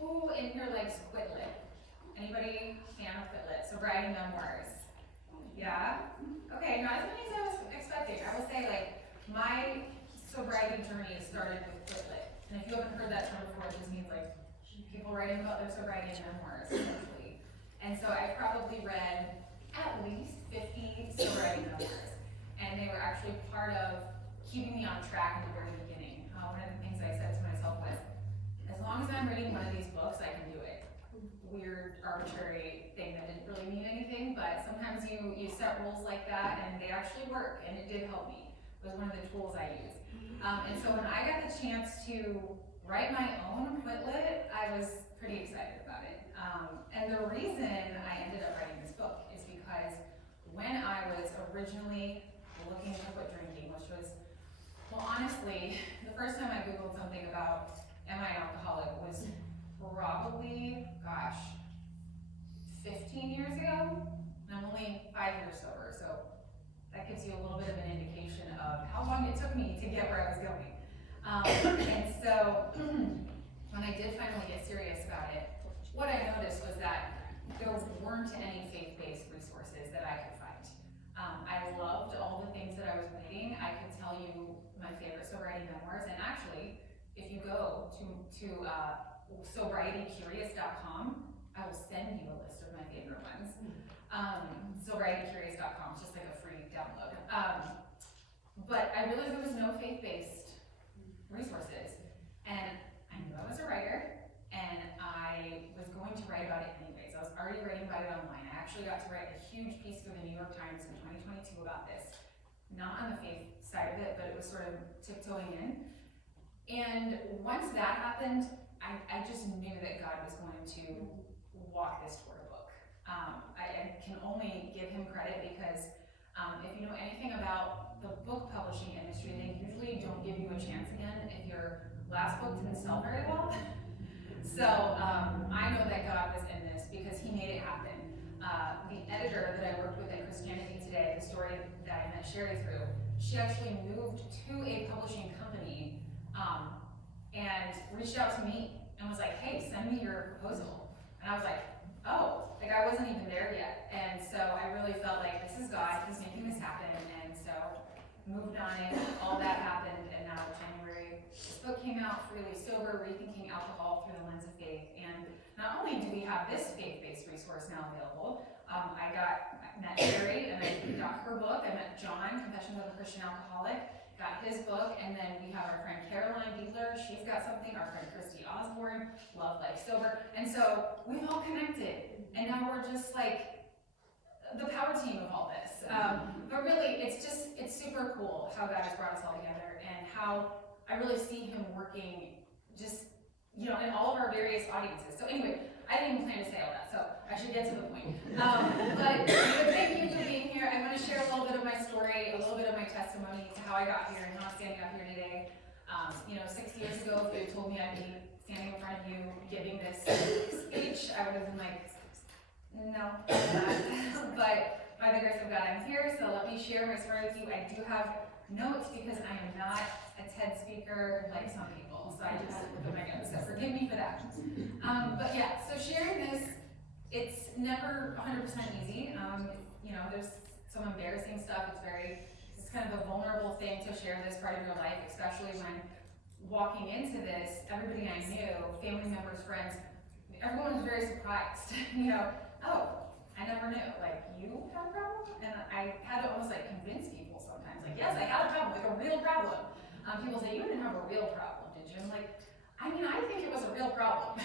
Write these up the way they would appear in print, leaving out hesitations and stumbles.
Who in here likes Quitlet? Anybody fan of Quitlet? Sobriety memoirs. Yeah? Okay, not as many as I was expecting. I will say, like, my sobriety journey started with Quitlet. And if you haven't heard that term before, it just means, like, people writing about their sobriety memoirs, essentially. And so I probably read at least 50 sobriety memoirs. And they were actually part of keeping me on track in the very beginning. One of the things I said to myself was, as long as I'm reading one of these books, I can do it. Weird, arbitrary thing that didn't really mean anything, but sometimes you set rules like that and they actually work, and it did help me. It was one of the tools I used. And so when I got the chance to write my own Quitlet, I was pretty excited about it. And the reason I ended up writing this book is because when I was originally looking to quit drinking, which was, well, honestly, the first time I Googled something about, am I an alcoholic, was probably, 15 years ago, and I'm only 5 years sober, so that gives you a little bit of an indication of how long it took me to get where I was going. And so, when I did finally get serious about it, what I noticed was that there weren't any faith-based resources that I could find. I loved all the things that I was reading. I could tell you my favorite sobriety memoirs, and actually, if you go to sobrietycurious.com, I will send you a list of my favorite ones. Sobrietycurious.com is just like a free download. But I realized there was no faith-based resources, and I knew I was a writer, and I was going to write about it anyways. I was already writing about it online. I actually got to write a huge piece for the New York Times in 2022 about this. Not on the faith side of it, but it was sort of tiptoeing in. And once that happened, I just knew that God was going to walk this toward a book. I can only give him credit because if you know anything about the book publishing industry, they usually don't give you a chance again if your last book didn't sell very well. So I know that God was in this because he made it happen. The editor that I worked with at Christianity Today, the story that I met Sherry through, she actually moved to a publishing company and reached out to me and was like, hey, send me your proposal. And I was like, oh, like I wasn't even there yet. And so I really felt like this is God, he's making this happen. And so moved on it, all that happened, and now January, this book came out, Freely Sober, Rethinking Alcohol Through the Lens of Faith. And not only do we have this faith-based resource now available, I met Sherry and I got her book. I met John, Confessions of a Christian Alcoholic, got his book, and then we have our friend Caroline Beadler, she's got something, our friend Christy Osborne, Love Life Sober, and so we've all connected, and now we're just like the power team of all this. But really, it's super cool how God has brought us all together, and how I really see him working just, in all of our various audiences. So anyway, I didn't even plan to say all that, so I should get to the point. But thank you for being here. I'm going to share a little bit of my story, a little bit of my testimony to how I got here and how I'm standing up here today. 6 years ago, if you had told me I'd be standing in front of you giving this speech, I would have been like, no, but by the grace of God, I'm here, so let me share my story with you. I do have notes because I am not a TED speaker like some people, so I just look at my notes, so forgive me for that. But yeah, so sharing this, it's never 100% easy. There's some embarrassing stuff. It's kind of a vulnerable thing to share this part of your life, especially when walking into this, everybody I knew, family members, friends, everyone was very surprised. Oh, I never knew. Like, you had a problem? And I had to almost convince people sometimes. Like, yes, I had a problem, like a real problem. People say, you didn't have a real problem, did you? I'm like, I think it was a real problem.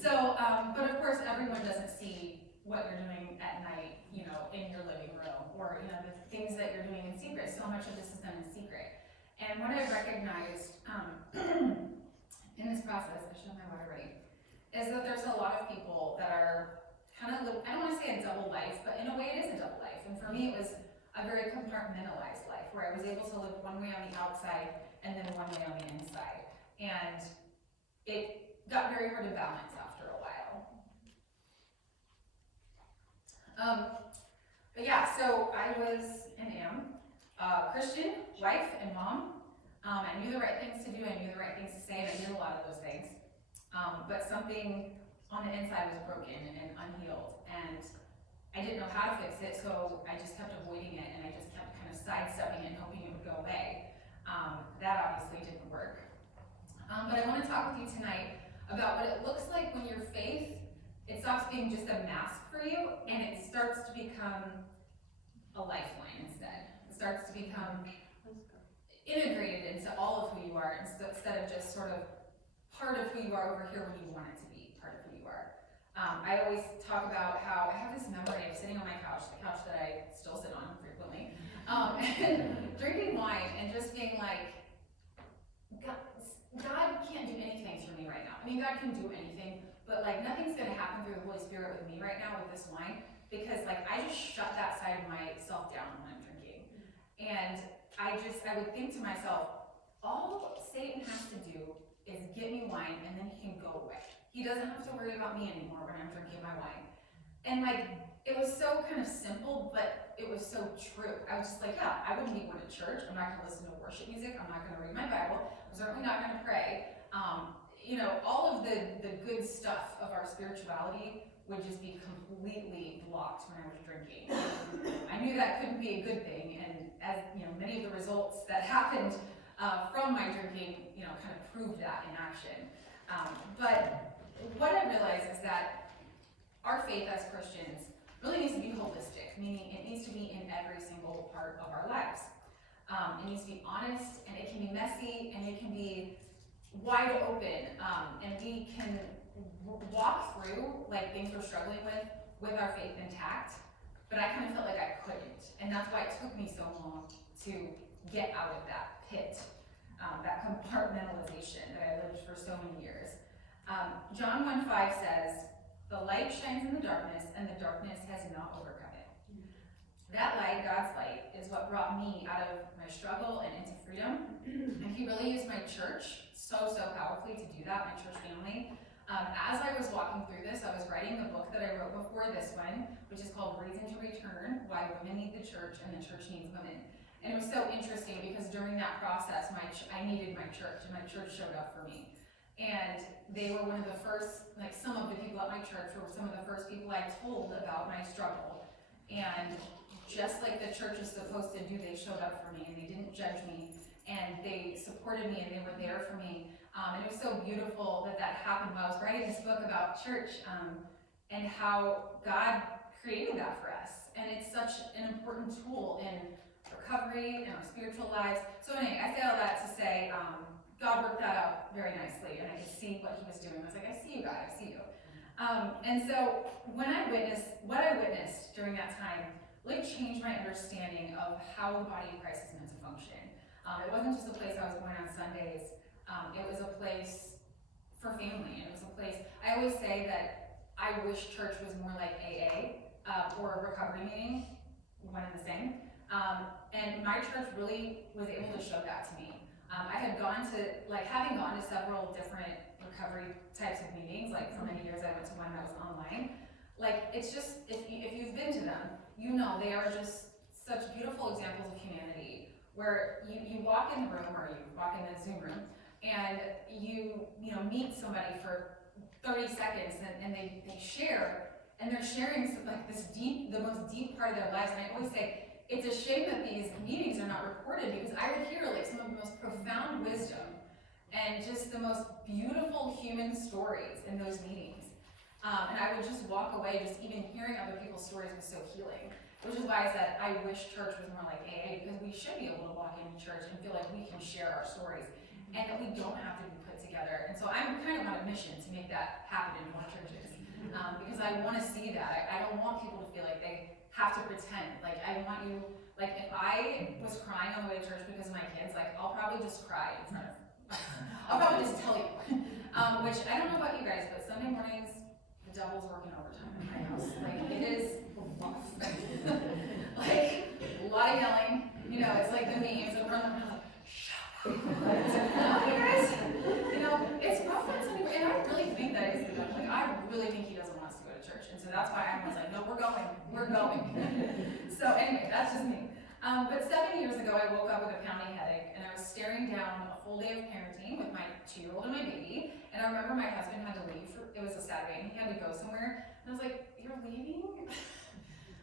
So, but of course, everyone doesn't see what you're doing at night, in your living room, or, the things that you're doing in secret. So much of this is done in secret. And what I recognized in this process, I should have my water ready, is that there's a lot of people that are kind of, I don't want to say a double life, but in a way it is a double life. And for me, it was a very compartmentalized life, where I was able to live one way on the outside and then one way on the inside. And it got very hard to balance after a while. But yeah, so I was and am a Christian, wife, and mom. I knew the right things to do, I knew the right things to say, and I knew a lot of those things. but something on the inside was broken and unhealed, and I didn't know how to fix it, so I just kept avoiding it, and I just kept kind of sidestepping it and hoping it would go away. That obviously didn't work. But I want to talk with you tonight about what it looks like when your faith, it stops being just a mask for you, and it starts to become a lifeline instead. It starts to become integrated into all of who you are, instead of just sort of part of who you are over here when you want it to be part of who you are. I always talk about how I have this memory of sitting on my couch, the couch that I still sit on frequently, and drinking wine and just being like, God can't do anything through me right now. I mean, God can do anything, but like nothing's gonna happen through the Holy Spirit with me right now with this wine, because like I just shut that side of myself down when I'm drinking. And I would think to myself, all Satan has to do is get me wine and then he can go away. He doesn't have to worry about me anymore when I'm drinking my wine. And like, it was so kind of simple, but it was so true. I was just like, yeah, I wouldn't be going to church. I'm not gonna listen to worship music. I'm not gonna read my Bible. I'm certainly not gonna pray. All of the good stuff of our spirituality would just be completely blocked when I was drinking. I knew that couldn't be a good thing, and as many of the results that happened from my drinking, kind of proved that in action. But what I realized is that our faith as Christians really needs to be holistic, meaning it needs to be in every single part of our lives. It needs to be honest, and it can be messy, and it can be wide open, and we can walk through like things we're struggling with our faith intact, but I kind of felt like I couldn't, and that's why it took me so long to get out of that pit, that compartmentalization that I lived for so many years. John 1:5 says, "The light shines in the darkness, and the darkness has not overcome it." That light, God's light, is what brought me out of my struggle and into freedom. And he really used my church so powerfully to do that, my church family. As I was walking through this, I was writing the book that I wrote before this one, which is called Reason to Return, Why Women Need the Church and the Church Needs Women. And it was so interesting because during that process, I needed my church, and my church showed up for me. And they were one of the first, like some of the people at my church were some of the first people I told about my struggle. And just like the church is supposed to do, they showed up for me, and they didn't judge me, and they supported me, and they were there for me. And it was so beautiful that happened while I was writing this book about church, and how God created that for us. And it's such an important tool in recovery and our spiritual lives. So anyway, I say all that to say, God worked that out very nicely, and I could see what he was doing. I was like, I see you, God, I see you. And so what I witnessed during that time really changed my understanding of how the body of Christ is meant to function. It wasn't just a place I was going on Sundays. It was a place for family, and it was a place, I always say that I wish church was more like AA or a recovery meeting, one and the same. And my church really was able to show that to me. I had having gone to several different recovery types of meetings, like for many years I went to one that was online. Like, it's just, if you've been to them, they are just such beautiful examples of humanity, where you walk in the room, or you walk in the Zoom room, and you meet somebody for 30 seconds, and they share, and they're sharing like the most deep part of their lives. And I always say, it's a shame that these meetings are not recorded, because I would hear like some of the most profound wisdom and just the most beautiful human stories in those meetings. And I would just walk away, just even hearing other people's stories was so healing. Which is why I said I wish church was more like AA, because we should be able to walk into church and feel like we can share our stories, and that we don't have to be put together. And so I'm kind of on a mission to make that happen in more churches, because I want to see that. I don't want people to feel like they have to pretend. Like, I want you, like, if I was crying on the way to church because of my kids, like, I'll probably just cry in front of I'll probably just tell you. Which, I don't know about you guys, but Sunday mornings, the devil's working overtime in my house. Like, it is rough. Like, a lot of yelling. It's like the memes, and we're like, shut up. You guys, it's rough on Sunday, and I really think that is the devil. Like, I really think he doesn't want us to go to church, and so that's why I was like, no, we're going. So anyway, that's just me. But 7 years ago, I woke up with a pounding headache, and I was staring down a full day of parenting with my 2-year-old and my baby, and I remember my husband had leaving?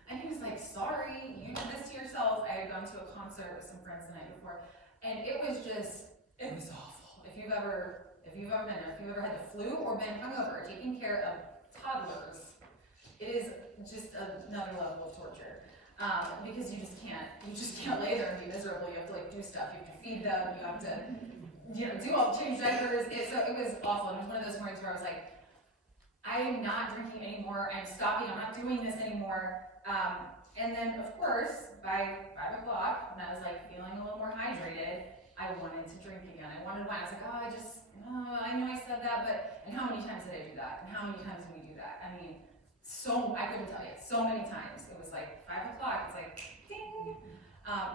And he was like, sorry, you did this to yourself. I had gone to a concert with some friends the night before, and it was awful. If you've ever been there, if you've ever had the flu or been hungover, taking care of toddlers, it is just another level of torture. Because you just can't lay there and be miserable. You have to like do stuff. You have to feed them. You have to, change diapers. So it was awful. And it was one of those mornings where I was like, I'm not drinking anymore. I'm stopping. I'm not doing this anymore. And then of course by 5 o'clock, when I was like feeling a little more hydrated, I wanted to drink again. I wanted wine. I was like, I know I said that, but, and how many times did I do that? And how many times did we do that? I mean, I couldn't tell you, so many times. It was like 5 o'clock, it's like, ding.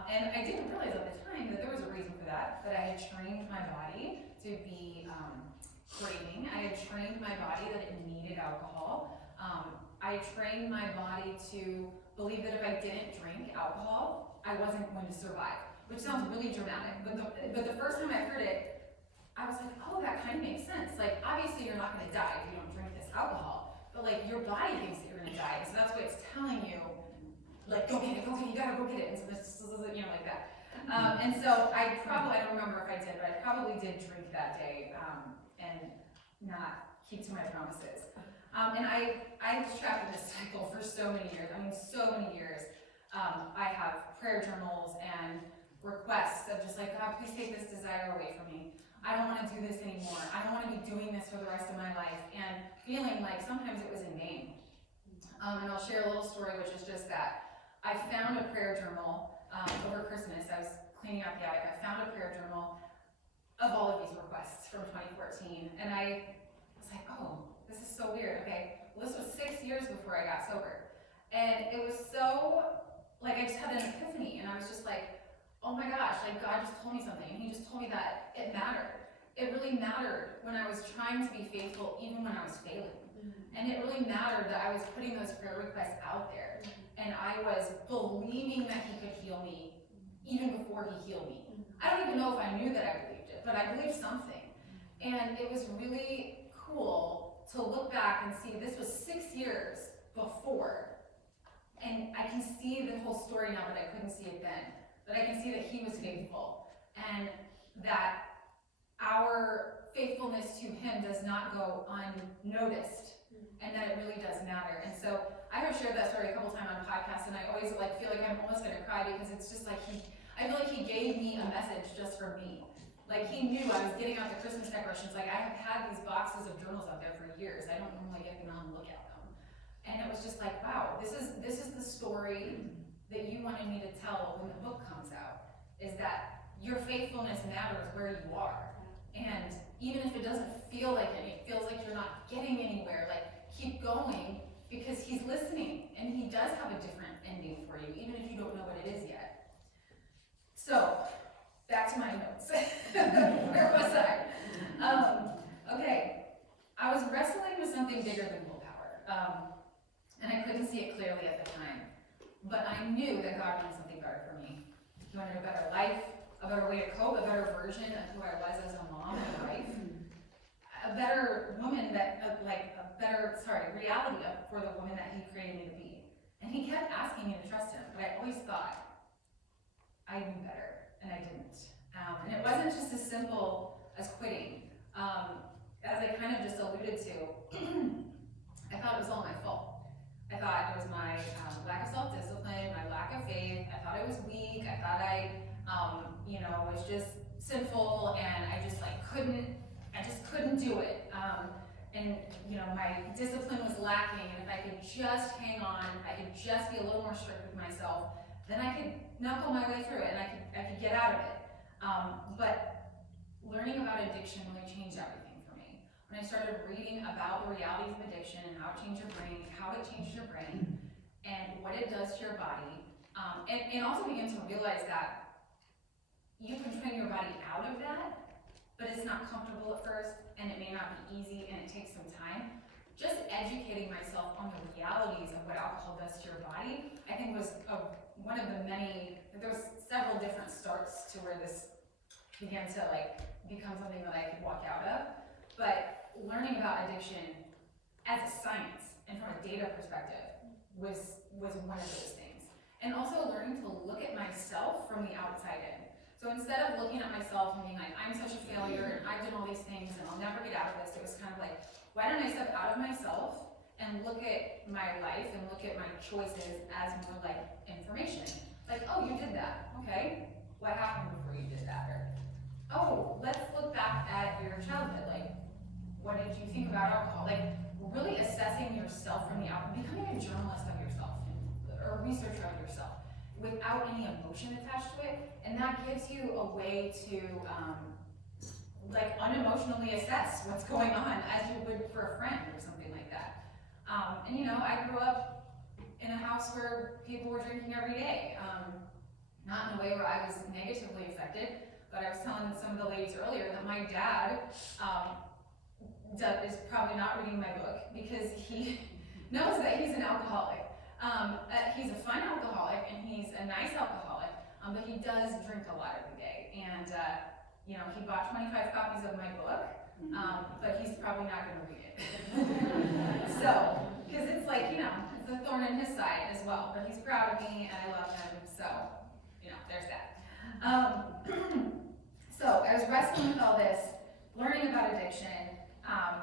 And I didn't realize at the time that there was a reason for that I had trained my body to be craving. I had trained my body that it needed alcohol. I trained my body to believe that if I didn't drink alcohol, I wasn't going to survive, which sounds really dramatic. But the first time I heard it, I was like, oh, that kind of makes sense. Like, obviously you're not going to die if you don't drink this alcohol, but like your body thinks that you're going to die, and so that's why it's telling you, like, go get it, you gotta go get it, and so this, like that. And so I don't remember if I did, but I probably did drink that day, and not keep to my promises. And I was trapped in this cycle for so many years. I mean, so many years. I have prayer journals and requests of just like, God, please take this desire away from me. I don't want to do this anymore. I don't want to be doing this for the rest of my life. And feeling like sometimes it was in vain. And I'll share a little story, which is just that I found a prayer journal over Christmas. I was cleaning out the attic. I found a prayer journal of all of these requests from 2014. And I was like, oh, this is so weird. Okay, well, this was 6 years before I got sober. And it was so, like, I just had an epiphany. And I was just like, oh my gosh, like God just told me something, and he just told me that it mattered. It really mattered when I was trying to be faithful, even when I was failing. And it really mattered that I was putting those prayer requests out there, and I was believing that he could heal me, even before he healed me. I don't even know if I knew that I believed it, but I believed something. And it was really cool to look back and see this was 6 years before. And I can see the whole story now, but I couldn't see it then. But I can see that he was faithful, and that our faithfulness to him does not go unnoticed, and that it really does matter. And so I have shared that story a couple times on podcasts, and I always feel like I'm almost gonna cry, because it's just like I feel like he gave me a message just for me. Like he knew I was getting out the Christmas decorations. Like I have had these boxes of journals out there for years. I don't normally get on and look at them, and it was just like, wow, this is the story that you wanted me to tell when the book comes out, is that your faithfulness matters where you are. And even if it doesn't feel like it feels like you're not getting anywhere, like keep going, because he's listening, and he does have a different ending for you, even if you don't know what it is yet. So, back to my notes. Where was I? Okay, I was wrestling with something bigger than willpower, and I couldn't see it clearly at the time. But I knew that God wanted something better for me. He wanted a better life, a better way to cope, a better version of who I was as a mom and a wife, a better woman reality for the woman that he created me to be. And he kept asking me to trust him, but I always thought I knew better, and I didn't. And it wasn't just as simple as quitting. As I kind of just alluded to, I thought it was all my fault. I thought it was my lack of self-discipline, my lack of faith. I thought I was weak. I thought I, was just sinful, and I just couldn't do it. My discipline was lacking, and if I could just hang on, if I could just be a little more strict with myself, then I could knuckle my way through it, and I could get out of it. But learning about addiction really changed everything for me. When I started reading about the realities of addiction and how it changes your brain, and what it does to your body, and also begin to realize that you can train your body out of that, but it's not comfortable at first, and it may not be easy, and it takes some time. Just educating myself on the realities of what alcohol does to your body, I think was one of the many, there was several different starts to where this began to become something that I could walk out of. But learning about addiction as a science and from a data perspective was one of those things. And also learning to look at myself from the outside in. So instead of looking at myself and being like, I'm such a failure and I've done all these things and I'll never get out of this, it was kind of like, why don't I step out of myself and look at my life and look at my choices as more like information. Like, oh, you did that, okay. What happened before you did that? Or, oh, let's look back at your childhood. Like, what did you think about alcohol? Like, really assessing yourself from the outside, becoming a journalist of yourself, or a researcher of yourself, without any emotion attached to it. And that gives you a way to, like, unemotionally assess what's going on as you would for a friend or something like that. And you know, I grew up in a house where people were drinking every day. Not in a way where I was negatively affected, but I was telling some of the ladies earlier that my dad is probably not reading my book because he knows that he's an alcoholic. He's a fun alcoholic and he's a nice alcoholic, but he does drink a lot every day. And you know, he bought 25 copies of my book, but he's probably not going to read it. So, because it's like, you know, it's a thorn in his side as well. But he's proud of me and I love him, so. You know, there's that. So I was wrestling with all this, learning about addiction,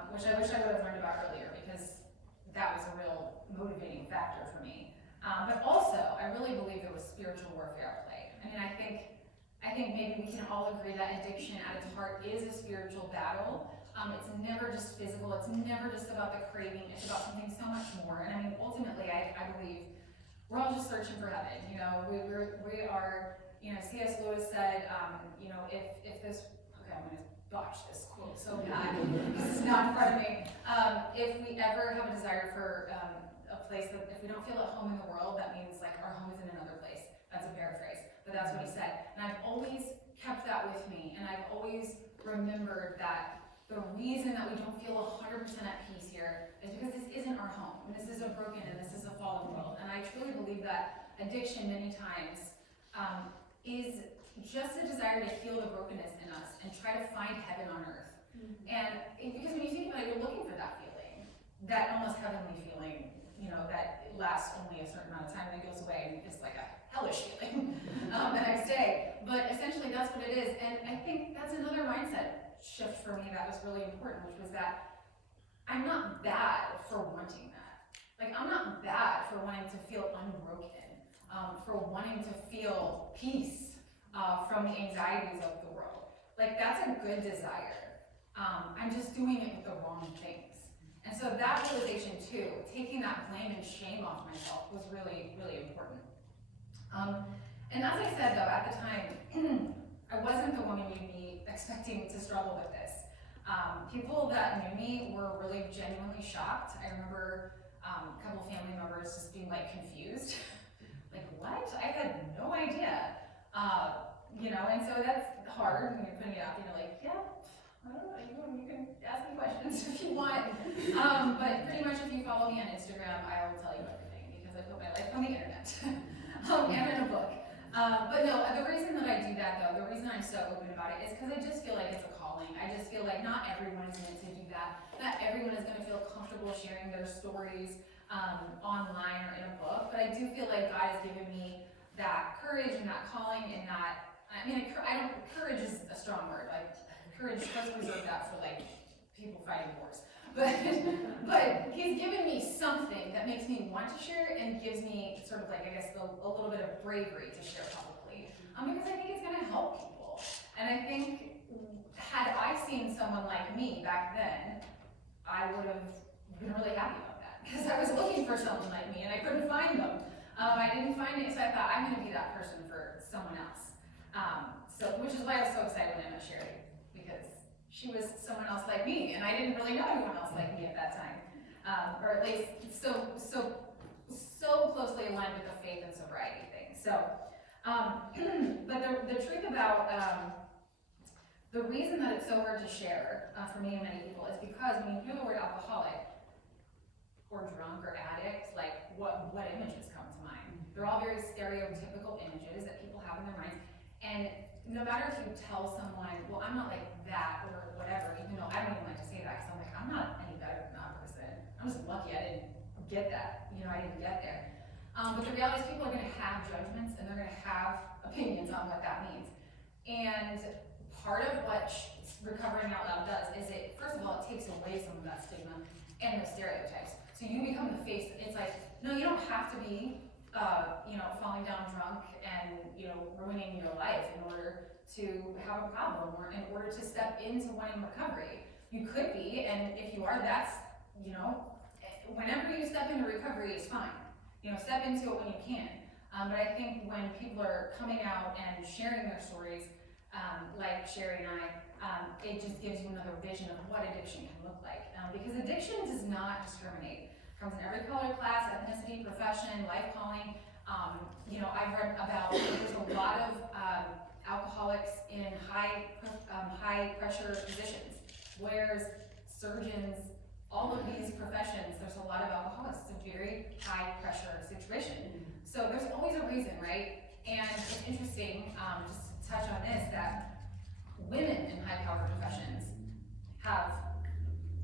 which I wish I would have learned about earlier because that was a real motivating factor for me. But also, I really believe there was spiritual warfare at play. I mean, I think maybe we can all agree that addiction at its heart is a spiritual battle. It's never just physical. It's never just about the craving. It's about something so much more. And I mean, ultimately, I believe we're all just searching for heaven, you know. We are, you know, C.S. Lewis said, you know, if this, okay, I'm gonna botch this quote so bad, this is not in front of me. If we ever have a desire for a place that, if we don't feel at home in the world, that means like our home is in another place. That's a paraphrase, but that's what he said. And I've always kept that with me, and I've always remembered that the reason that we don't feel 100% at peace here is because this isn't our home, and this is a broken and this is a fallen world. And I truly believe that addiction many times is just a desire to heal the brokenness in us and try to find heaven on earth. And because when you think about it, you're looking for that feeling, that almost heavenly feeling, you know, that lasts only a certain amount of time and then goes away and it's like a hellish feeling the next day. But essentially that's what it is. And I think that's another mindset shift for me that was really important, which was that I'm not bad for wanting that. Like, I'm not bad for wanting to feel unbroken, for wanting to feel peace from the anxieties of the world. Like, that's a good desire. I'm just doing it with the wrong things. And so that realization too, taking that blame and shame off myself was really, really important. And as I said though, at the time, I wasn't the woman you'd be expecting to struggle with this. People that knew me were really genuinely shocked. I remember a couple family members just being like confused. Like, what? I had no idea. You know, and so that's hard when you're putting it out there, you're like, yeah, I don't know, you can ask me questions if you want. But pretty much if you follow me on Instagram, I will tell you everything because I put my life on the internet and in a book. But no, the reason that I do that though, the reason I'm so open about it is because I just feel like it's a calling. I just feel like not everyone is meant to do that. Not everyone is going to feel comfortable sharing their stories online or in a book, but I do feel like God has given me that courage and that calling and that, I mean, courage is a strong word. Like, courage, let's reserve that for like people fighting wars. But he's given me something that makes me want to share and gives me sort of like, I guess, a little bit of bravery to share publicly. Because I think it's going to help people. And I think had I seen someone like me back then, I would have been really happy about that. Because I was looking for someone like me and I couldn't find them. I didn't find it, so I thought I'm going to be that person for someone else. Which is why I was so excited when I met Sherry, because she was someone else like me, and I didn't really know anyone else like me at that time, or at least so closely aligned with the faith and sobriety thing. So, but the truth about the reason that it's so hard to share for me and many people is because when you hear the word alcoholic or drunk or addict, like what images come to mind? They're all very stereotypical images that people have in their minds. And no matter if you tell someone, well, I'm not like that or whatever, even though I don't even like to say that because I'm like, I'm not any better than that person. I'm just lucky I didn't get that, you know, might even get there. But the reality is people are gonna have judgments and they're gonna have opinions on what that means. And part of what Recovering Out Loud does is it, first of all, it takes away some of that stigma and those stereotypes. So you become the face. It's like, no, you don't have to be, falling down drunk and, ruining your life in order to have a problem or in order to step into wanting recovery. You could be, and if you are, that's, whenever you step into recovery, it's fine. Step into it when you can. But I think when people are coming out and sharing their stories, like Sherry and I, it just gives you another vision of what addiction can look like. Because addiction does not discriminate. It comes in every color, class, ethnicity, profession, life calling. I've read about, there's a lot of alcoholics in high pressure positions, lawyers, surgeons, all of these professions, there's a lot of alcoholics. It's a very high pressure situation. So there's always a reason, right? And it's interesting, just to touch on this, that women in high powered professions have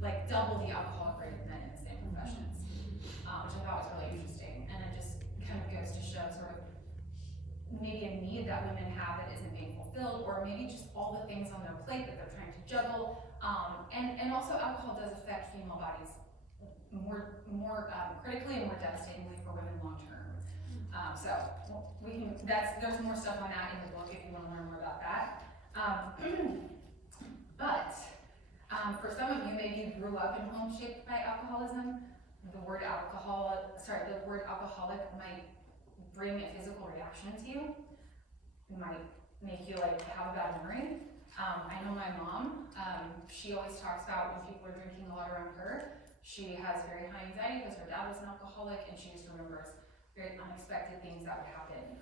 like double the alcoholic rate of men in the same professions, which I thought was really interesting. And it just kind of goes to show sort of maybe a need that women have that isn't being fulfilled, or maybe just all the things on their plate that they're trying to juggle. And also alcohol does affect female bodies more critically and more devastatingly for women long term. There's more stuff on that in the book if you want to learn more about that. But for some of you, maybe you grew up in homes shaped by alcoholism. The word alcoholic might bring a physical reaction to you. It might make you have a bad memory. I know my mom, she always talks about when people are drinking a lot around her, she has very high anxiety because her dad was an alcoholic, and she just remembers very unexpected things that would happen.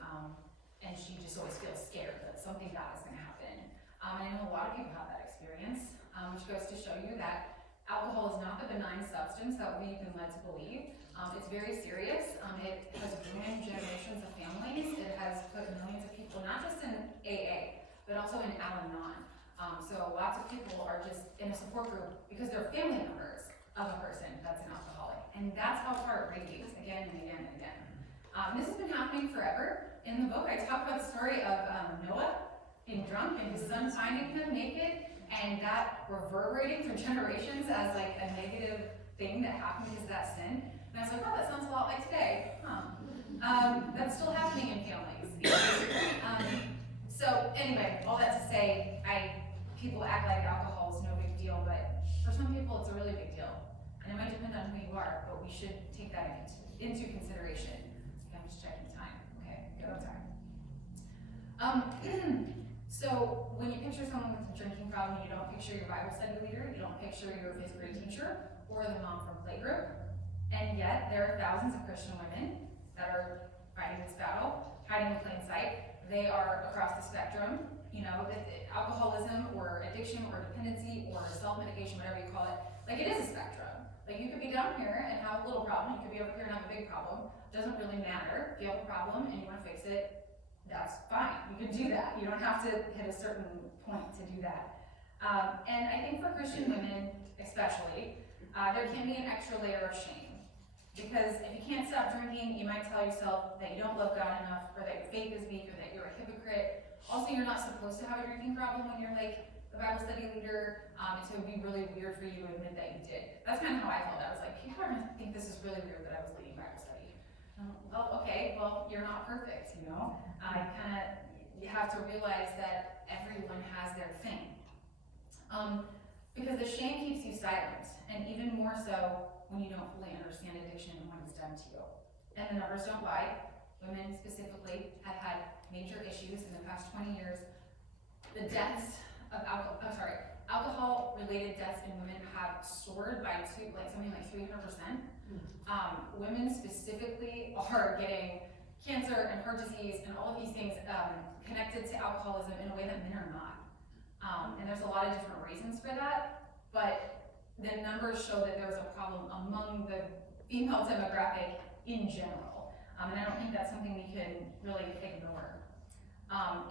And she just always feels scared that something bad is going to happen. And I know a lot of people have that experience, which goes to show you that alcohol is not the benign substance that we've been led to believe. It's very serious. It has ruined generations of families. It has put millions of people, not just in AA, but also in Al-Anon. So lots of people are just in a support group because they're family members of a person that's an alcoholic. And that's how far it radiates again and again and again. This has been happening forever. In the book, I talk about the story of Noah being drunk and his son finding him naked, and that reverberating for generations as like a negative thing that happened because of that sin. And I was like, oh, that sounds a lot like today. That's still happening in families. So anyway, all that to say, people act like alcohol is no big deal, but for some people it's a really big deal. And it might depend on who you are, but we should take that into consideration. Okay, I'm just checking time. Okay, good on time. So when you picture someone with a drinking problem, you don't picture your Bible study leader, you don't picture your 5th grade teacher, or the mom from playgroup. And yet there are thousands of Christian women that are fighting this battle, hiding in plain sight. They are across the spectrum, alcoholism or addiction or dependency or self-medication, whatever you call it. Like, it is a spectrum. Like, you could be down here and have a little problem. You could be over here and have a big problem. It doesn't really matter. If you have a problem and you want to fix it, that's fine. You can do that. You don't have to hit a certain point to do that. And I think for Christian women, especially, there can be an extra layer of shame. Because if you can't stop drinking, you might tell yourself that you don't love God enough, or that your faith is weak, or that you're a hypocrite. Also, you're not supposed to have a drinking problem when you're like a Bible study leader, so it would be really weird for you to admit that you did. That's kind of how I felt. I was like, people are gonna think this is really weird that I was leading Bible study. Well, okay, well, you're not perfect, you have to realize that everyone has their thing. Because the shame keeps you silent, and even more so when you don't fully understand addiction and what it's done to you. And the numbers don't lie. Women specifically have had major issues in the past 20 years. The deaths of alcohol-related deaths in women have soared by something like 300%. Women specifically are getting cancer and heart disease and all of these things connected to alcoholism in a way that men are not. And there's a lot of different reasons for that, but the numbers show that there's a problem among the female demographic in general. And I don't think that's something we can really ignore.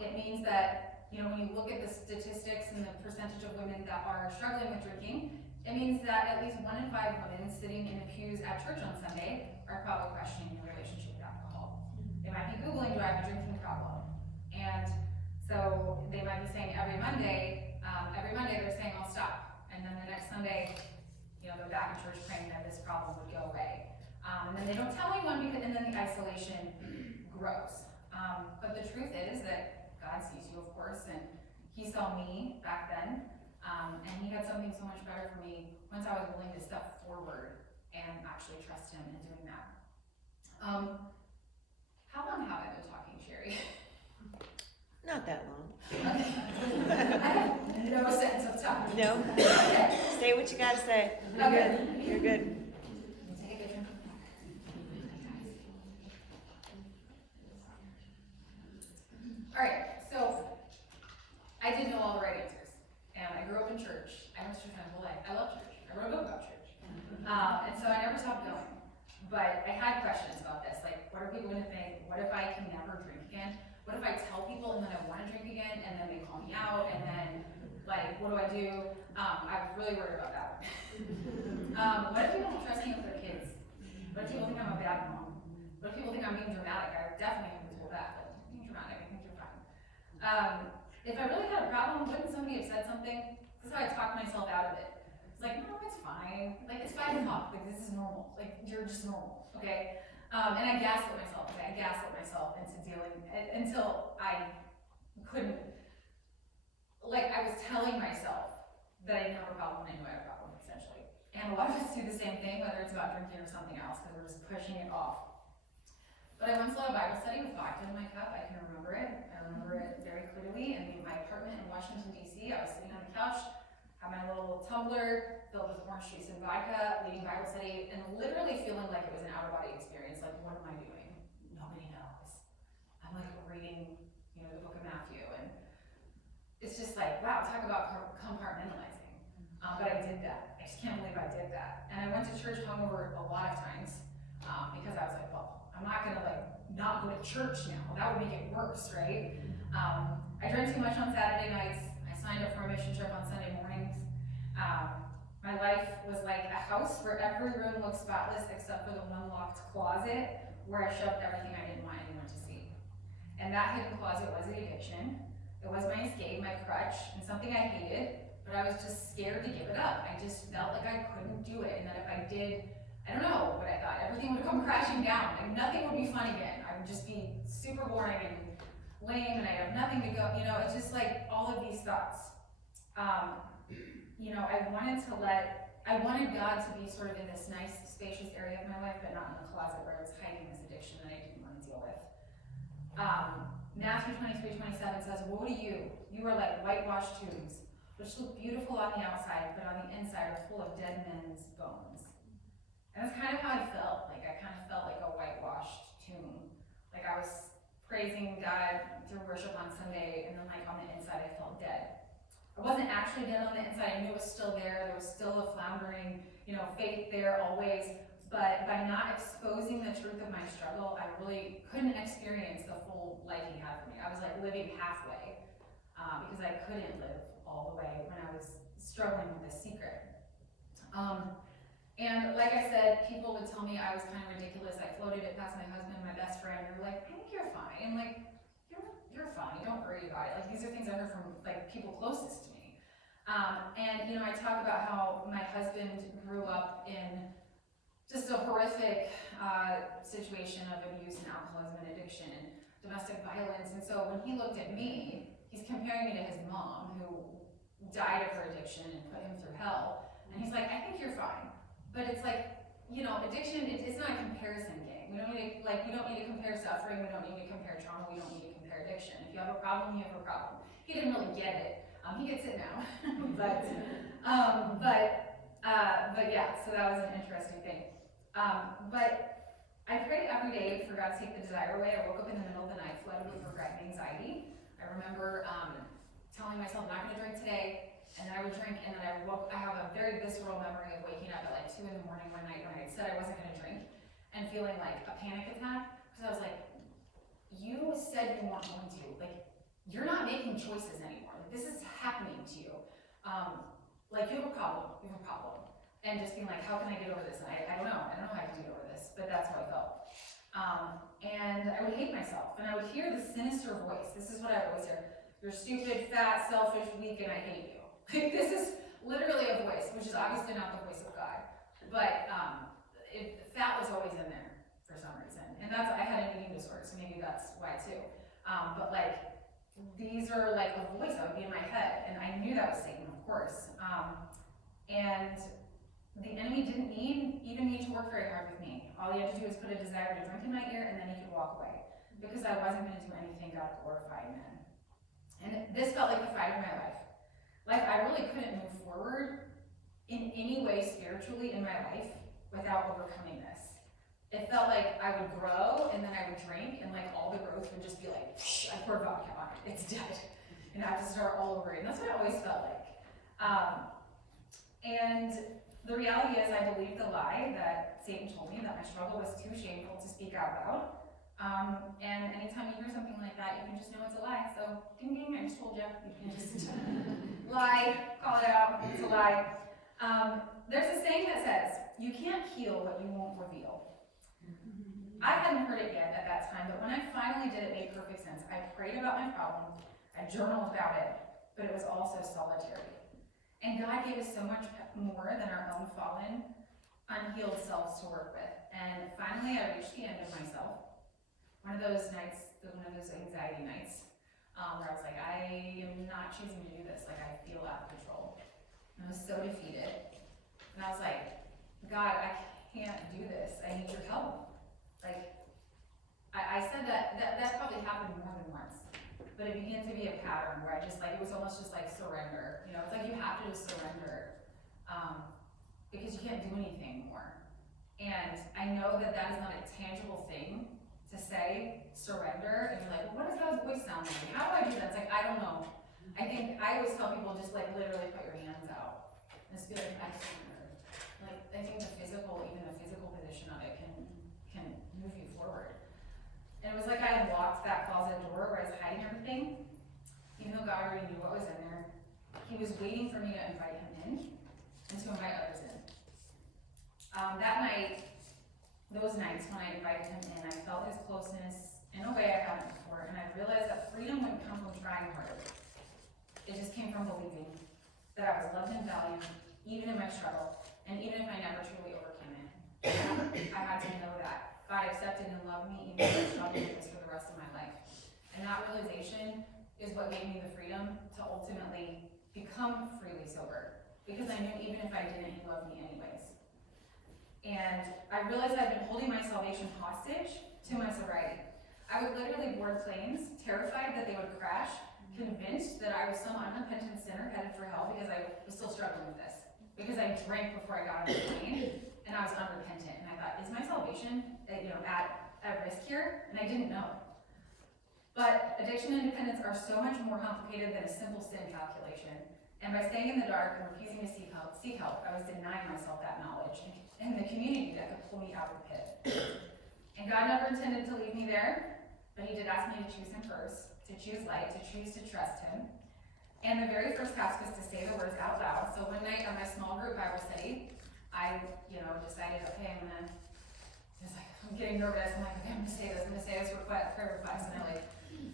It means that, when you look at the statistics and the percentage of women that are struggling with drinking, It means that at least 1 in 5 women sitting in the pews at church on Sunday are probably questioning their relationship with alcohol. They might be Googling, do I have a drinking problem? And so they might be saying every Monday they're saying, I'll stop. And then the next Sunday, they're back in church praying that this problem would go away. And then they don't tell anyone, and then the isolation grows. But the truth is that God sees you, of course, and he saw me back then. And he had something so much better for me once I was willing to step forward and actually trust him in doing that. How long have I been talking, Sherry? Not that long. I have no sense of time. No? Okay. Say what you gotta say. You're Okay. good. You're good. Take a drink. Alright, so I didn't know all the right answers. And I grew up in church. I went to church my whole life. I love church. I wrote a book about church. And so I never stopped going. But I had questions about this. Like, what are people going to think? What if I can never drink again? What if I tell people and then I want to drink again and then they call me out and then, like, what do I do? I was really worried about that. What if people don't trust me with their kids? What if people think I'm a bad mom? What if people think I'm being dramatic? I definitely haven't been told that, but being dramatic, I think you're fine. If I really had a problem, wouldn't somebody have said something? This is how I talked myself out of it. It's like, no, it's fine. Like, it's 5 o'clock. Like, this is normal. Like, you're just normal, okay? And I gaslit myself. Okay? I gaslit myself into dealing, until I couldn't, like, I was telling myself that I didn't have a problem when I knew I had a problem, essentially. And a lot of us do the same thing, whether it's about drinking or something else, because we're just pushing it off. But I once led a Bible study with vodka in my cup. I can remember it. I remember it very clearly in my apartment in Washington, D.C. I was sitting on the couch, had my little tumbler filled with orange juice and vodka, leading Bible study, and literally feeling like it was an out-of-body experience. Like, what am I doing? Nobody knows. I'm like reading, the book of Matthew, and it's just like, wow, talk about compartmentalizing. But I did that. I just can't believe I did that. And I went to church hungover a lot of times because I was like, well, I'm not gonna not go to church now. That would make it worse, right? I drank too much on Saturday nights. I signed up for a mission trip on Sunday mornings. My life was like a house where every room looked spotless except for the one locked closet where I shoved everything I didn't want anyone to see. And that hidden closet was the addiction. It was my escape, my crutch, and something I hated, but I was just scared to give it up. I just felt like I couldn't do it, and that if I did, I don't know what I thought, everything would come crashing down. Like, nothing would be fun again. I would just be super boring and lame, and I'd have nothing to go, it's just like all of these thoughts. I wanted God to be sort of in this nice, spacious area of my life, but not in the closet where I was hiding this addiction that I didn't want to deal with. Matthew 23:27 says, woe to you, you are like whitewashed tombs, which look beautiful on the outside, but on the inside are full of dead men's bones. And that's kind of how I felt. Like, I kind of felt like a whitewashed tomb. Like, I was praising God through worship on Sunday, and then on the inside I felt dead. I wasn't actually dead on the inside. I knew it was still there. There was still a floundering, faith there always. But by not exposing the truth of my struggle, I really couldn't experience the full life he had for me. I was like living halfway because I couldn't live all the way when I was struggling with this secret. And like I said, people would tell me I was kind of ridiculous. I floated it past my husband, my best friend. They were like, I think you're fine. I'm like, you're fine. Don't worry about it. Like, these are things I heard from people closest to me. And I talk about how my husband grew up in just a horrific situation of abuse and alcoholism and addiction and domestic violence. And so when he looked at me, he's comparing me to his mom, who died of her addiction and put him through hell. And he's like, I think you're fine. But it's like, addiction, it's not a comparison game. We don't need to compare suffering. We don't need to compare trauma. We don't need to compare addiction. If you have a problem, you have a problem. He didn't really get it. He gets it now. but yeah, so that was an interesting thing. But I prayed every day for God to take the desire away. I woke up in the middle of the night, flooded with regret and anxiety. I remember telling myself, I'm not going to drink today. And then I would drink, and then I have a very visceral memory of waking up at 2 in the morning one night when I said I wasn't going to drink, and feeling like a panic attack, because I was like, you said you weren't going to. Like, you're not making choices anymore. Like, this is happening to you. like, you have a problem, and just being like, how can I get over this? And I don't know how I can get over this, but that's how I felt. And I would hate myself, and I would hear this sinister voice. This is what I would always hear: you're stupid, fat, selfish, weak, and I hate you. Like, this is literally a voice, which is obviously not the voice of God, but fat was always in there for some reason, and I had an eating disorder, so maybe that's why too. But like, these are like a voice that would be in my head, and I knew that was Satan, of course. And the enemy didn't even need to work very hard with me. All he had to do was put a desire to drink in my ear, and then he could walk away, because I wasn't going to do anything God glorifying then. And this felt like the fight of my life. Like, I really couldn't move forward in any way spiritually in my life without overcoming this. It felt like I would grow, and then I would drink, and like all the growth would just be like, I poured vodka on it, it's dead. And I have to start all over again. That's what it always felt like. And the reality is, I believed the lie that Satan told me, that my struggle was too shameful to speak out loud. And anytime you hear something like that, you can just know it's a lie. So, ding ding, I just told you. You can just lie, call it out, it's a lie. There's a saying that says, you can't heal what you won't reveal. I hadn't heard it yet at that time, but when I finally did, it made perfect sense. I prayed about my problem, I journaled about it, but it was also solitary. And God gave us so much more than our own fallen, unhealed selves to work with. And finally, I reached the end of myself. One of those nights, one of those anxiety nights, where I was like, I am not choosing to do this. Like, I feel out of control. And I was so defeated. And I was like, God, I can't do this. I need your help. Like, I said that probably happened more than once. But it began to be a pattern where it was almost just like surrender. You know, it's like you have to just surrender because you can't do anything more. And I know that is not a tangible thing to say, surrender, and you're like, well, what does God's voice sound like? How do I do that? It's like, I don't know. I think I always tell people, just like literally put your hands out and just be like, I surrender. Like, I think even the physical position of it can move you forward. And it was like I had locked that closet door where I was hiding everything, even though God already knew what was in there. He was waiting for me to invite him in and to invite others in. That night, those nights when I invited him in, I felt his closeness in a way I hadn't before, and I realized that freedom wouldn't come from trying harder. It just came from believing that I was loved and valued, even in my struggle, and even if I never truly overcame it. I had to know that God accepted and loved me even if I struggled with this for the rest of my life. And that realization is what gave me the freedom to ultimately become freely sober, because I knew even if I didn't, he loved me anyways. And I realized I'd been holding my salvation hostage to my sobriety. I would literally board planes, terrified that they would crash, convinced that I was some unrepentant sinner headed for hell because I was still struggling with this. Because I drank before I got on the plane, and I was unrepentant. And I thought, is my salvation at risk here? And I didn't know. But addiction and dependence are so much more complicated than a simple sin calculation. And by staying in the dark and refusing to seek help, I was denying myself that knowledge and the community that could pull me out of the pit. And God never intended to leave me there, but he did ask me to choose him first, to choose light, to choose to trust him. And the very first task was to say the words out loud. So one night on my small group Bible study, I decided, okay, I'm getting nervous. I'm like, okay, I'm gonna say this prayer request. And I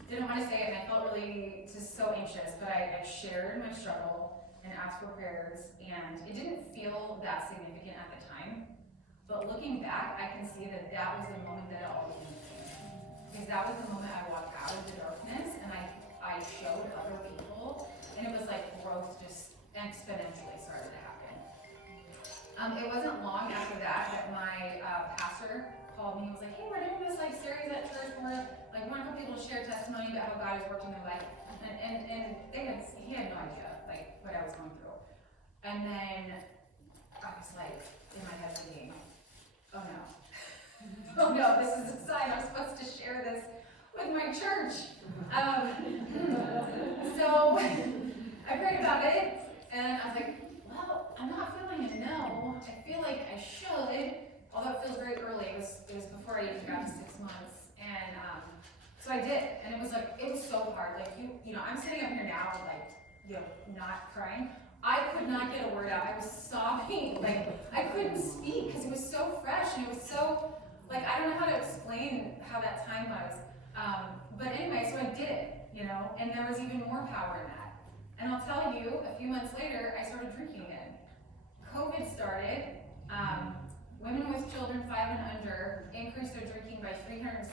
didn't want to say it, and I felt really just so anxious, but I shared my struggle and asked for prayers, and it didn't feel that significant at the time. But looking back, I can see that was the moment that it all began. Because that was the moment I walked out of the darkness, and I showed other people, and it was like growth just exponentially started to happen. It wasn't long after that my pastor called me and was like, hey, we're doing this series at church where we want people to share testimony about how God has worked in their life. And he had no idea what I was going through. And then I was in my head thinking, oh no. Oh no, this is a sign I'm supposed to share this with my church. So I prayed about it, and I was like, well, I'm not feeling a no. I feel like I should, although it feels very early. It was before I even got to 6 months. And so I did, and it was so hard. I'm sitting up here now, not crying, I could not get a word out. I was sobbing, like I couldn't speak because it was so fresh and it was so, like, I don't know how to explain how that time was. But anyway, so I did it, you know, and there was even more power in that. And I'll tell you, a few months later, I started drinking again. COVID started. Women with children 5 and under increased their drinking by 365%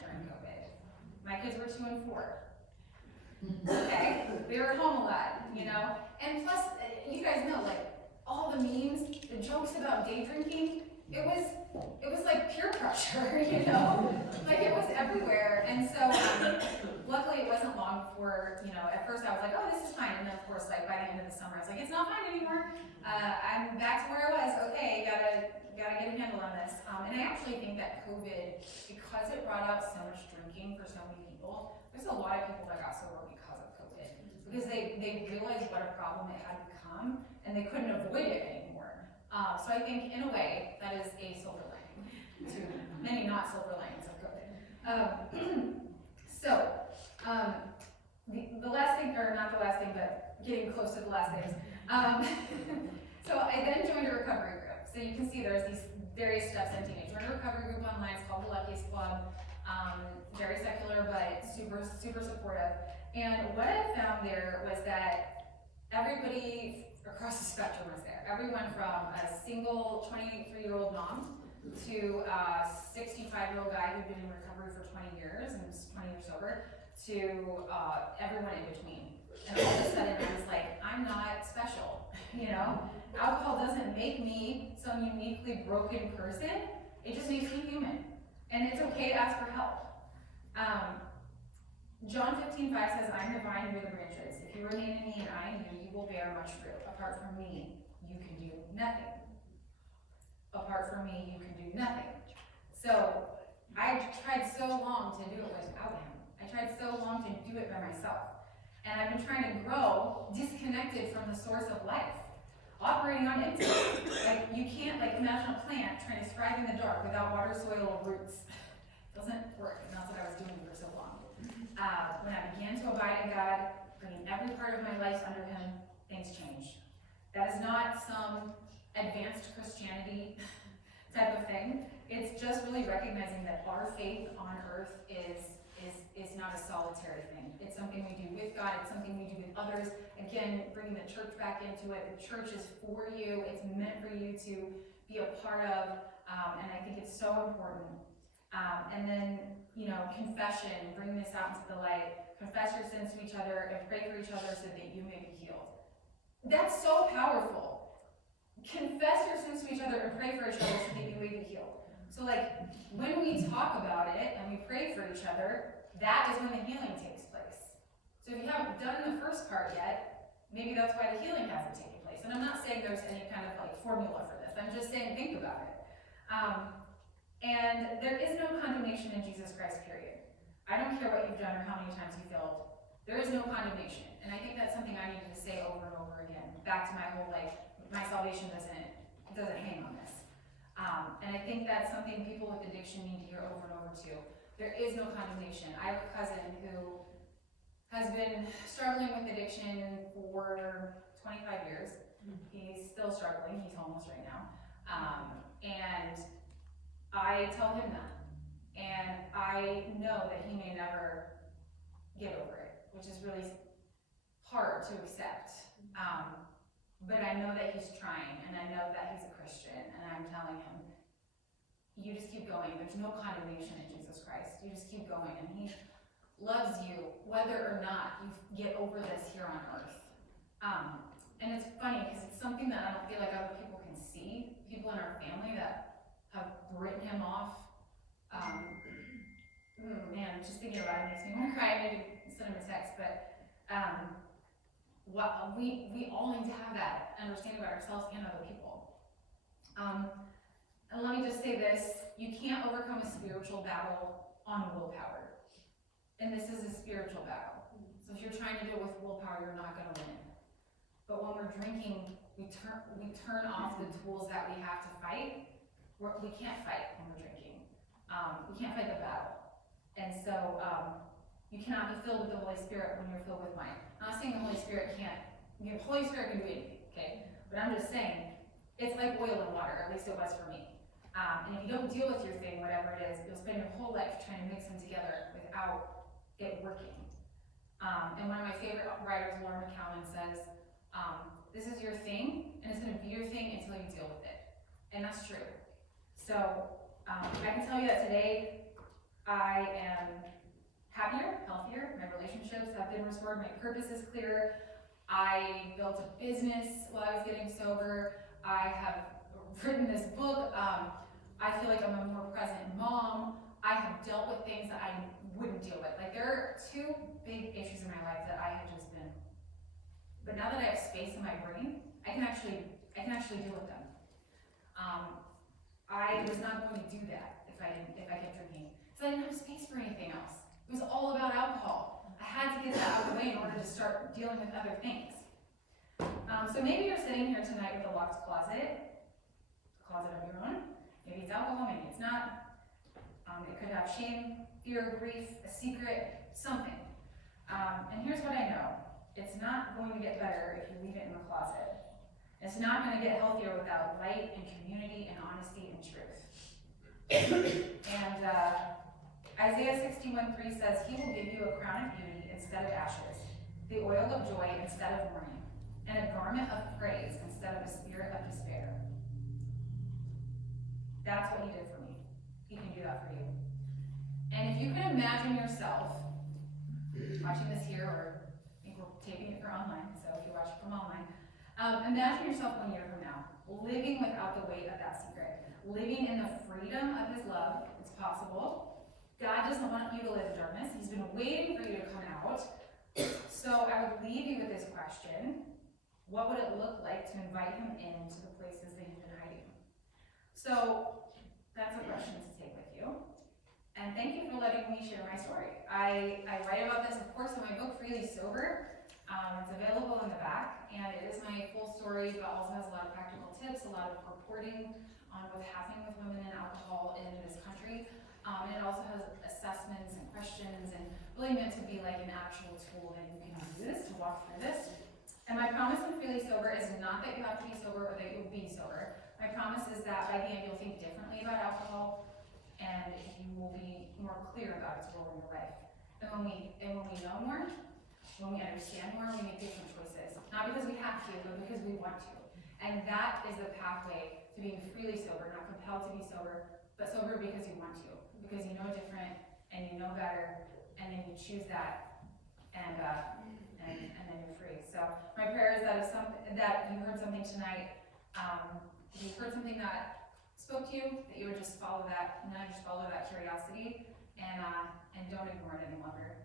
during COVID. My kids were 2 and 4. Okay, we were home a lot, you know? And plus, you guys know, like, all the memes, the jokes about day drinking, it was like peer pressure, you know? Like, it was everywhere. And so, luckily it wasn't long before, you know, at first I was like, oh, this is fine. And then, of course, like, by the end of the summer, I was like, it's not fine anymore. I'm back to where I was. Okay, gotta get a handle on this. And I actually think that COVID, because it brought out so much drinking for so many people, there's a lot of people that got sober because of COVID. Because they realized what a problem it had become, and they couldn't avoid it anymore. So I think, in a way, that is a silver lining to many not silver linings of COVID. The last thing, or not the last thing, but getting close to the last things. So I then joined a recovery group. So you can see there's these various steps in teenage. I joined a recovery group online. It's called the Luckiest Club. Very secular, but super, super supportive. And what I found there was that everybody across the spectrum was there. Everyone from a single 23-year-old mom to a 65-year-old guy who'd been in recovery for 20 years and was 20 years sober, to everyone in between. And all of a sudden I was like, I'm not special, you know? Alcohol doesn't make me some uniquely broken person, it just makes me human. And it's okay to ask for help. John 15:5 says, I'm the vine, you're the branches. If you remain in me and I in you, you will bear much fruit. Apart from me, you can do nothing. Apart from me, you can do nothing. So I tried so long to do it without him. I tried so long to do it by myself. And I've been trying to grow disconnected from the source of life, operating on empty. Like, you can't, like, imagine a plant trying to thrive in the dark without water, soil, or roots. It doesn't work, and that's what I was doing for so long. When I began to abide in God, bringing every part of my life under him, things changed. That is not some advanced Christianity type of thing. It's just really recognizing that our faith on earth is not a solitary thing. It's something we do with God, it's something we do with others. Again, bringing the church back into it. The church is for you, it's meant for you to be a part of, and I think it's so important. And then, you know, confession, bring this out into the light. Confess your sins to each other and pray for each other so that you may be healed. That's so powerful. Confess your sins to each other and pray for each other so that you may be healed. So, like, when we talk about it and we pray for each other, that is when the healing takes place. So if you haven't done the first part yet, maybe that's why the healing hasn't taken place. And I'm not saying there's any kind of, like, formula for this. I'm just saying think about it. And there is no condemnation in Jesus Christ, period. I don't care what you've done or how many times you failed. There is no condemnation. And I think that's something I needed to say over and over again. Back to my whole, like, my salvation doesn't hang on this. And I think that's something people with addiction need to hear over and over too. There is no condemnation. I have a cousin who has been struggling with addiction for 25 years. He's still struggling. He's homeless right now. And I tell him that. And I know that he may never get over it, which is really hard to accept. But I know that he's trying, and I know that he's a Christian, and I'm telling him, you just keep going. There's no condemnation in Jesus Christ. You just keep going, and he loves you, whether or not you get over this here on earth. And it's funny, because it's something that I don't feel like other people can see. People in our family that have written him off. Man, just thinking about it makes me want to cry. I need to send him a text, but we all need to have that understanding about ourselves and other people. And let me just say this, you can't overcome a spiritual battle on willpower. And this is a spiritual battle. So if you're trying to do it with willpower, you're not going to win. But when we're drinking, we turn off the tools that we have to fight. We can't fight when we're drinking. We can't fight the battle. And so you cannot be filled with the Holy Spirit when you're filled with wine. I'm not saying the Holy Spirit can't the Holy Spirit can do anything, okay? But I'm just saying, it's like oil and water, at least it was for me. And if you don't deal with your thing, whatever it is, you'll spend your whole life trying to mix them together without it working. And one of my favorite writers, Laura McCowan, says, this is your thing, and it's gonna be your thing until you deal with it. And that's true. So, I can tell you that today, I am happier, healthier, my relationships have been restored, my purpose is clearer. I built a business while I was getting sober. I have written this book. I feel like I'm a more present mom. I have dealt with things that I wouldn't deal with. Like, there are two big issues in my life that I have just been, but now that I have space in my brain, I can actually deal with them. I was not going to do that if I kept drinking, because I didn't have space for anything else. It was all about alcohol. I had to get that out of the way in order to start dealing with other things. So maybe you're sitting here tonight with a locked closet of your own. Maybe it's alcohol, maybe it's not. It could have shame, fear, grief, a secret, something. And here's what I know. It's not going to get better if you leave it in the closet. It's not going to get healthier without light and community and honesty and truth. And Isaiah 61:3 says, He will give you a crown of beauty instead of ashes, the oil of joy instead of mourning, and a garment of praise instead of a spirit of despair. That's what He did for me. He can do that for you. And if you can imagine yourself watching this here, or I think we're taping it for online, so if you watch it from online, imagine yourself 1 year from now, living without the weight of that secret, living in the freedom of His love. It's possible. God doesn't want you to live in darkness. He's been waiting for you to come out. So I would leave you with this question. What would it look like to invite Him into the places that you've been hiding? So that's a question to take with you. And thank you for letting me share my story. I write about this, of course, in my book, Freely Sober. It's available in the back, and it is my full story, but also has a lot of practical tips, a lot of reporting on what's happening with women and alcohol in this country. And it also has assessments and questions, and really meant to be like an actual tool that you can use to walk through this. And my promise in Freely Sober is not that you have to be sober or that you'll be sober. My promise is that by the end you'll think differently about alcohol, and you will be more clear about its role in your life. And when we know more, when we understand more, we make different choices. Not because we have to, but because we want to. And that is the pathway to being freely sober, not compelled to be sober, but sober because you want to. Because you know different, and you know better, and then you choose that, and then you're free. So my prayer is that you heard something tonight, you heard something that spoke to you, that you would just follow that, and not just follow that curiosity, and don't ignore it any longer.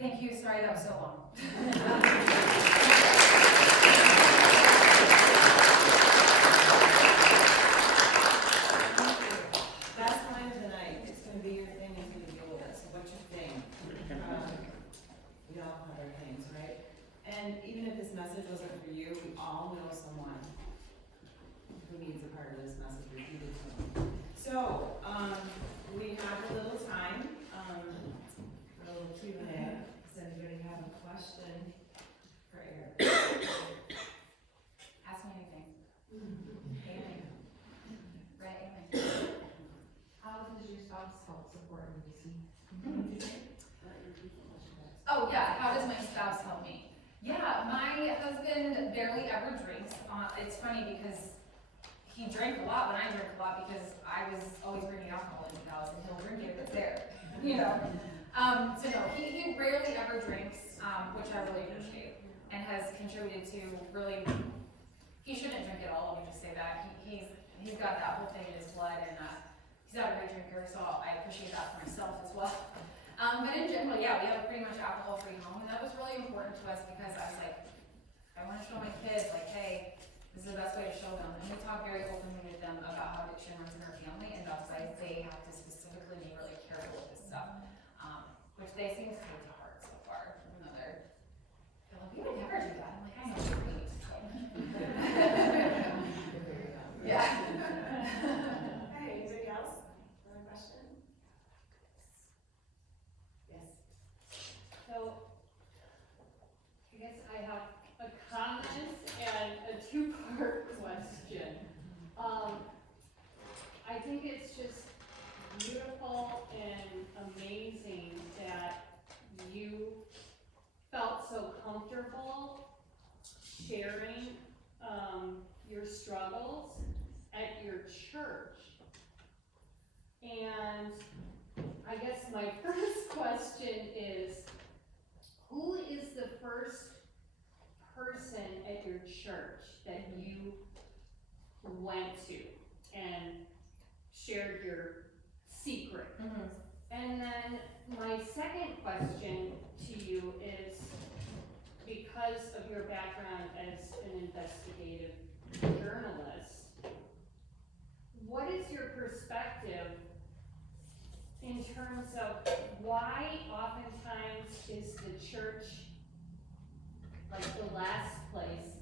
Thank you. Sorry that was so long. That's line of the night. It's going to be your thing and you're going to deal with it. So what's your thing? We all have our things, right? And even if this message wasn't for you, we all know someone who needs a part of this message repeated to them. So, we have a little time, for a little Q&A. Does anybody have a question for Eric? Ask me anything. Amen. Right, amen. How does your spouse help support NBC? Oh yeah, how does my spouse help me? Yeah, my husband barely ever drinks. It's funny because he drank a lot when I drank a lot because I was always bringing alcohol into the house and he'll drink it if it's there, you know. So no, he rarely ever drinks, which I really appreciate, and has contributed to really. He shouldn't drink at all. Let me just say that he's got that whole thing in his blood, and he's not a great drinker, so I appreciate that for myself as well. But in general, yeah, we have a pretty much alcohol-free home, and that was really important to us because I was like, I want to show my kids, like, hey, this is the best way to show them. And we talk very openly with them about how addiction runs in our family, and that's why they have to specifically be really careful with this stuff, which they seem to take to heart so far, even though they're like, we would never do that. I'm like, I know, you're great. Yeah. Hey, anybody else? Another question? Yes. So, I guess I have a struggles at your church. And I guess my first question is, who is the first person at your church that you went to and shared your secret? Mm-hmm. And then my second question to you is, because of your background as an investigative journalist, what is your perspective in terms of why oftentimes is the church like the last place?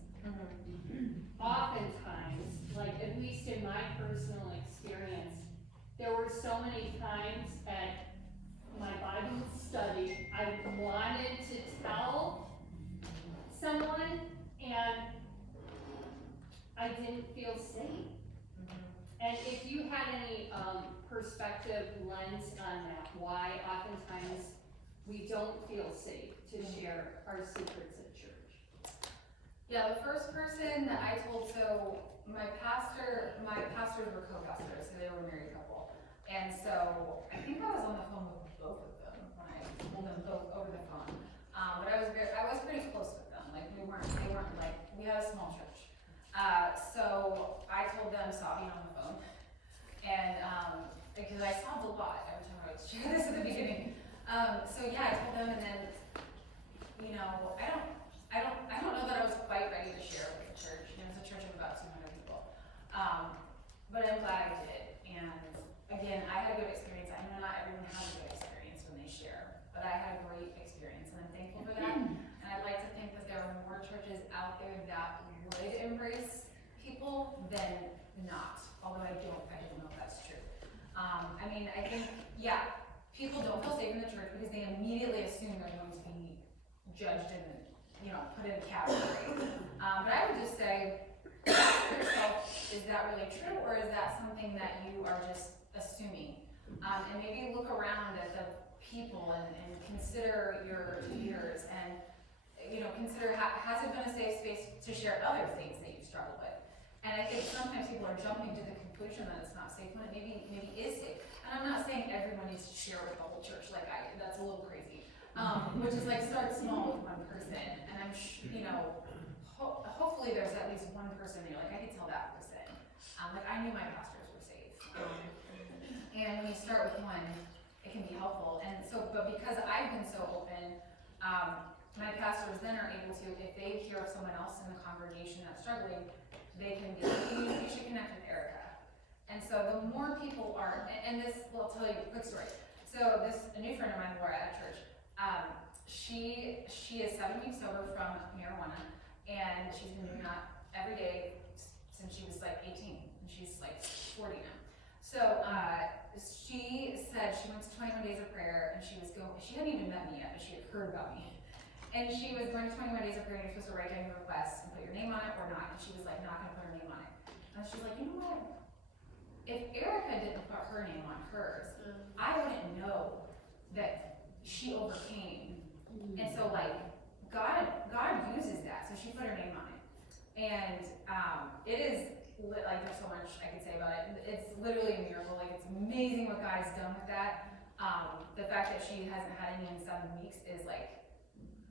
Oftentimes, like at least in my personal experience, there were so many times at my Bible study I wanted to tell someone and I didn't feel safe. And if you had any perspective lens on that, why oftentimes we don't feel safe to share our secrets at church? Yeah, the first person that I told, so my pastors were co-pastors, so they were a married couple. And so I think I was on the phone with both of them when I told them both over the phone. But I was pretty close with them. Like they weren't like, we had a small church. So I told them, stop being on the phone. And, because I sobbed a lot every time I would share this at the beginning. So yeah, I told them, and then, you know, I don't know that I was quite ready to share with the church. You know, it's a church of about 200 people. But I'm glad I did. And again, I had a good experience. I know not everyone has a good experience when they share, but I had a great experience, and I'm thankful for that. And I'd like to think that there are more churches out there that would embrace people than not. Although I don't know if that's true. I mean, I think, yeah, people don't feel safe in the church because they immediately assume they're going to be judged and, you know, put in a category. But I would just say, ask yourself, is that really true, or is that something that you are just assuming? And maybe look around at the people and consider your peers and, you know, consider, has it been a safe space to share other things that you struggle with? And I think sometimes people are jumping to the conclusion that it's not safe when it maybe is safe. And I'm not saying everyone needs to share with the whole church like I do. That's a little crazy. Which is like start small with one person. And I'm, you know, hopefully there's at least one person that you're like, I could tell that person. Like I knew my pastors were safe. And when you start with one, it can be helpful. And so, but because I've been so open, my pastors then are able to, if they hear of someone else in the congregation that's struggling, they can be like, you should connect with Erica. And so the more people are, and this, well, I'll tell you a quick story. So a new friend of mine, Laura, at church, she is 7 weeks sober from marijuana, and she's been doing that every day since she was like 18, and she's like 40 now. So she said she went to 21 days of prayer, and she hadn't even met me yet, but she had heard about me. And she was going to 21 days of prayer, and you're supposed to write down your request and put your name on it or not. And she was like, not going to put her name on it. And she's like, you know what? If Erica didn't put her name on hers, I wouldn't know that she overcame. And so like, God uses that. So she put her name on it. And it is, like there's so much I could say about it. It's literally a miracle. Like it's amazing what God has done with that. The fact that she hasn't had any in 7 weeks is like,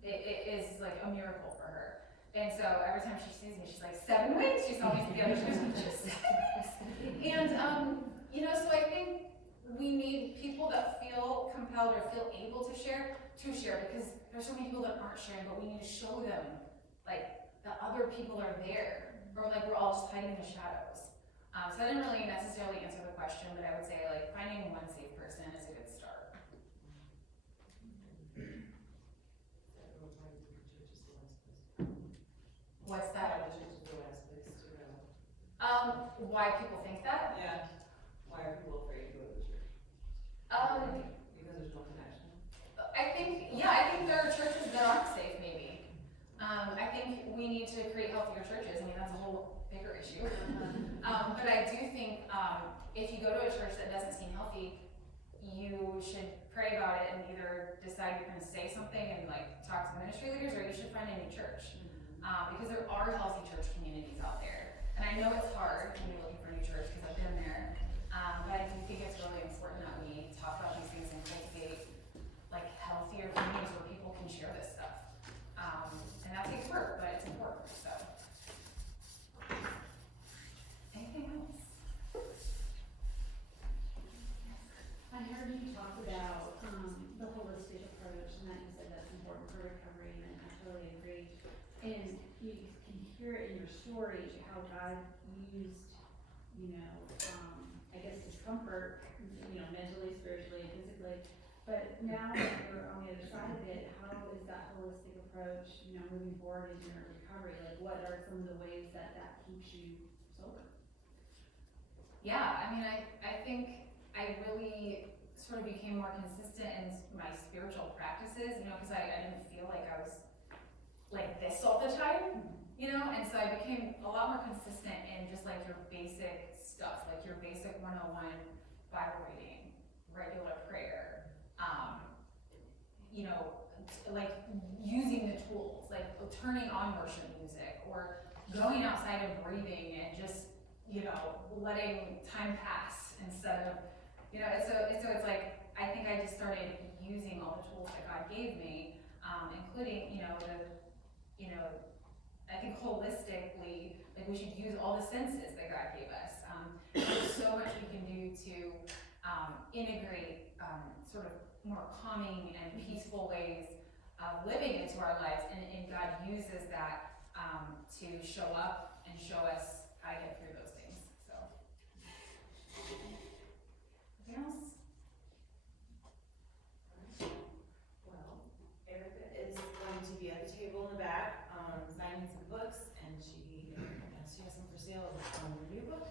it is like a miracle for her. And so every time she sees me, she's like, 7 weeks? She saw me together, she was like, just 7 weeks. And, you know, so I think we need people that feel compelled or feel able to share, because there's so many people that aren't sharing, but we need to show them, like, that other people are there, or like we're all just hiding in the shadows. So I didn't really necessarily answer the question, but I would say, like, finding one safe person is a good start. What's that? Why people think that? Yeah. Why are people afraid to go to the church? Because there's no connection. I think there are churches that aren't safe, maybe. I think we need to create healthier churches. I mean, that's a whole bigger issue. But I do think if you go to a church that doesn't seem healthy, you should pray about it and either decide you're going to say something and like talk to ministry leaders, or you should find a new church. Because there are healthy church communities out there. And I know it's hard when you're looking for a new church, because I've been there, but I do think it's really important that we talk about these things and cultivate like healthier communities where people can share this stuff. And that takes work, but it's important, so. Anything else? I heard you talk about, the holistic approach, and that you said that's important for recovery, and I totally agree. And you can hear it in your story, how God used, I guess discomfort, mentally, spiritually, and physically. But now that you're on the other side of it, how is that holistic approach, moving forward in your recovery? Like, what are some of the ways that keeps you sober? Yeah, I mean, I think I really sort of became more consistent in my spiritual practices, because I didn't feel like I was like this all the time, and so I became a lot more consistent in just like your basic stuff, like your basic 101 Bible reading, regular prayer, like using the tools, like turning on worship music, or going outside and breathing and just, letting time pass instead of, so it's like, I think I just started using all the tools that God gave me, including, I think holistically, like we should use all the senses that God gave us. There's so much we can do to integrate sort of more calming and peaceful ways of living into our lives, and God uses that to show up and show us how to get through those things. So, anything else? Well, Erica is going to be at the table in the back, signing some books, and she has some for sale of her new book.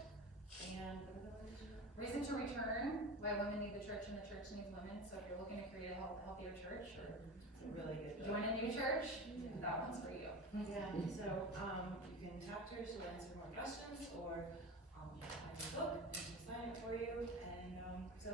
And what other one did you have? Reason to Return, Why Women Need the Church and the Church Needs Women. So if you're looking to create a healthier church or It's a really good book. join a new church, that one's for you. Yeah, so, you can talk to her, she'll answer more questions, or, find the book, and she'll sign it for you, and, so